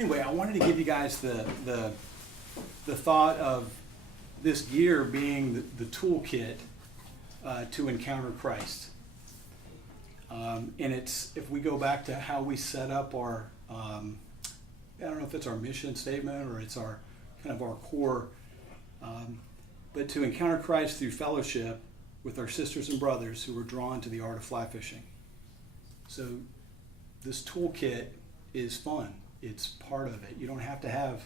Anyway, I wanted to give you guys the thought of this gear being the toolkit to encounter Christ. And it's, if we go back to how we set up our, I don't know if it's our mission statement or it's our kind of our core, but to encounter Christ through fellowship with our sisters and brothers who are drawn to the art of fly fishing. So this toolkit is fun. It's part of it. You don't have to have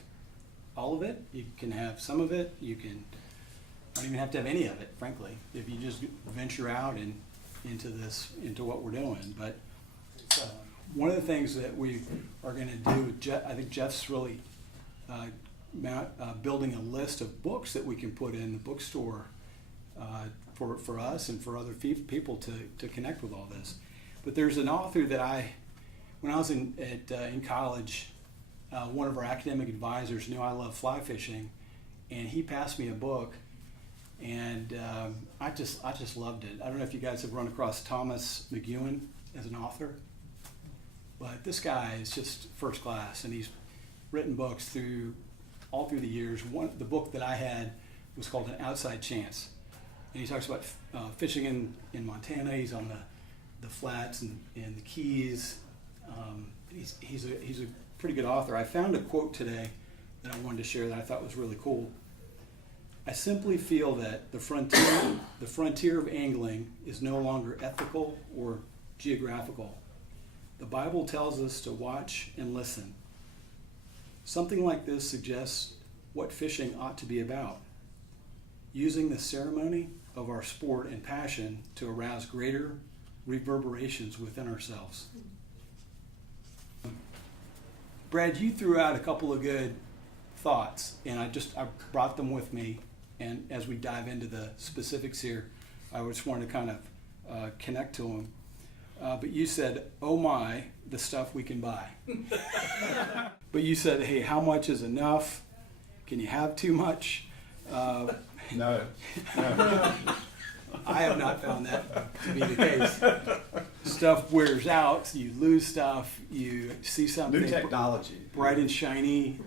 all of it. You can have some of it. You don't even have to have any of it, frankly, if you just venture out and into what we're doing. But one of the things that we are going to do, I think Jeff's really building a list of books that we can put in the bookstore for us and for other people to connect with all this. But there's an author that when I was in college, one of our academic advisors knew I love fly fishing, and he passed me a book, and I just loved it. I don't know if you guys have run across Thomas McEwen as an author, but this guy is just first class, and he's written books all through the years. The book that I had was called An Outside Chance, and he talks about fishing in Montana. He's on the flats and the Keys. He's a pretty good author. I found a quote today that I wanted to share that I thought was really cool. I simply feel that the frontier of angling is no longer ethical or geographical. The Bible tells us to watch and listen. Something like this suggests what fishing ought to be about, using the ceremony of our sport and passion to arouse greater reverberations within ourselves. Brad, you threw out a couple of good thoughts, and I brought them with me, and as we dive into the specifics here, I just wanted to kind of connect to them. But you said, oh my, the stuff we can buy. But you said, hey, how much is enough? Can you have too much? No. I have not found that to be the case. Stuff wears out, you lose stuff, you see something New technology, bright and shiny,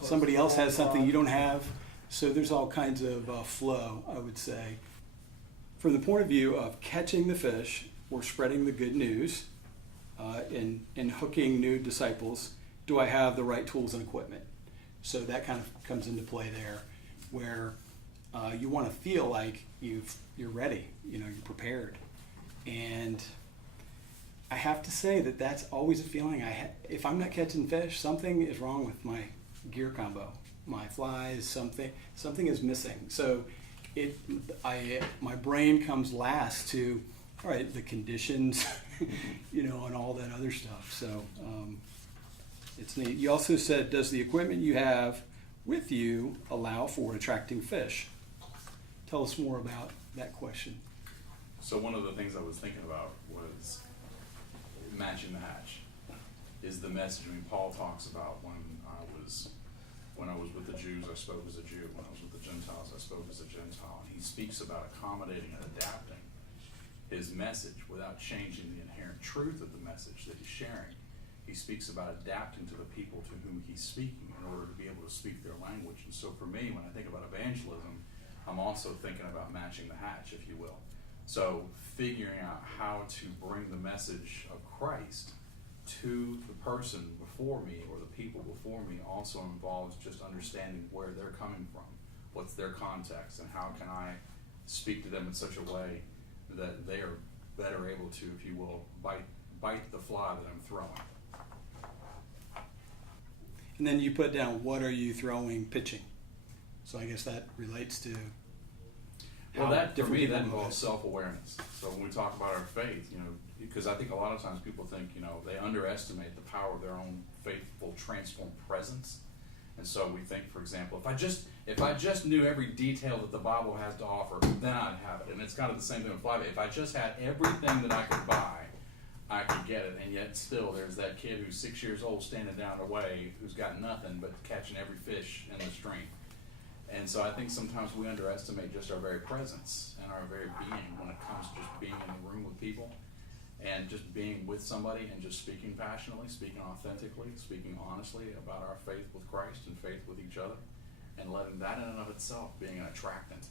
somebody else has something you don't have. So there's all kinds of flow, I would say. From the point of view of catching the fish or spreading the good news and hooking new disciples, do I have the right tools and equipment? So that kind of comes into play there, where you want to feel like you're ready, you're prepared. And I have to say that that's always a feeling I have. If I'm not catching fish, something is wrong with my gear combo. My flies, something is missing. So my brain comes last to, all right, the conditions, and all that other stuff. So it's neat. You also said, does the equipment you have with you allow for attracting fish? Tell us more about that question. So one of the things I was thinking about was matching the hatch. Is the message, Paul talks about when I was with the Jews, I spoke as a Jew. When I was with the Gentiles, I spoke as a Gentile. And he speaks about accommodating and adapting his message without changing the inherent truth of the message that he's sharing. He speaks about adapting to the people to whom he's speaking in order to be able to speak their language. And so for me, when I think about evangelism, I'm also thinking about matching the hatch, if you will. So figuring out how to bring the message of Christ to the person before me or the people before me also involves just understanding where they're coming from, what's their context, and how can I speak to them in such a way that they are better able to, if you will, bite the fly that I'm throwing. And then you put down, what are you throwing, pitching? So I guess that relates to well, that for me that involves self-awareness. So when we talk about our faith, because I think a lot of times people think, they underestimate the power of their own faithful, transformed presence. And so we think, for example, if I just knew every detail that the Bible has to offer, then I'd have it. And it's kind of the same thing with fly bait. If I just had everything that I could buy, I could get it. And yet still, there's that kid who's 6 years old standing down the way who's got nothing but catching every fish in the stream. And so I think sometimes we underestimate just our very presence and our very being when it comes to just being in the room with people. And just being with somebody and just speaking passionately, speaking authentically, speaking honestly about our faith with Christ and faith with each other, and letting that in and of itself being an attractant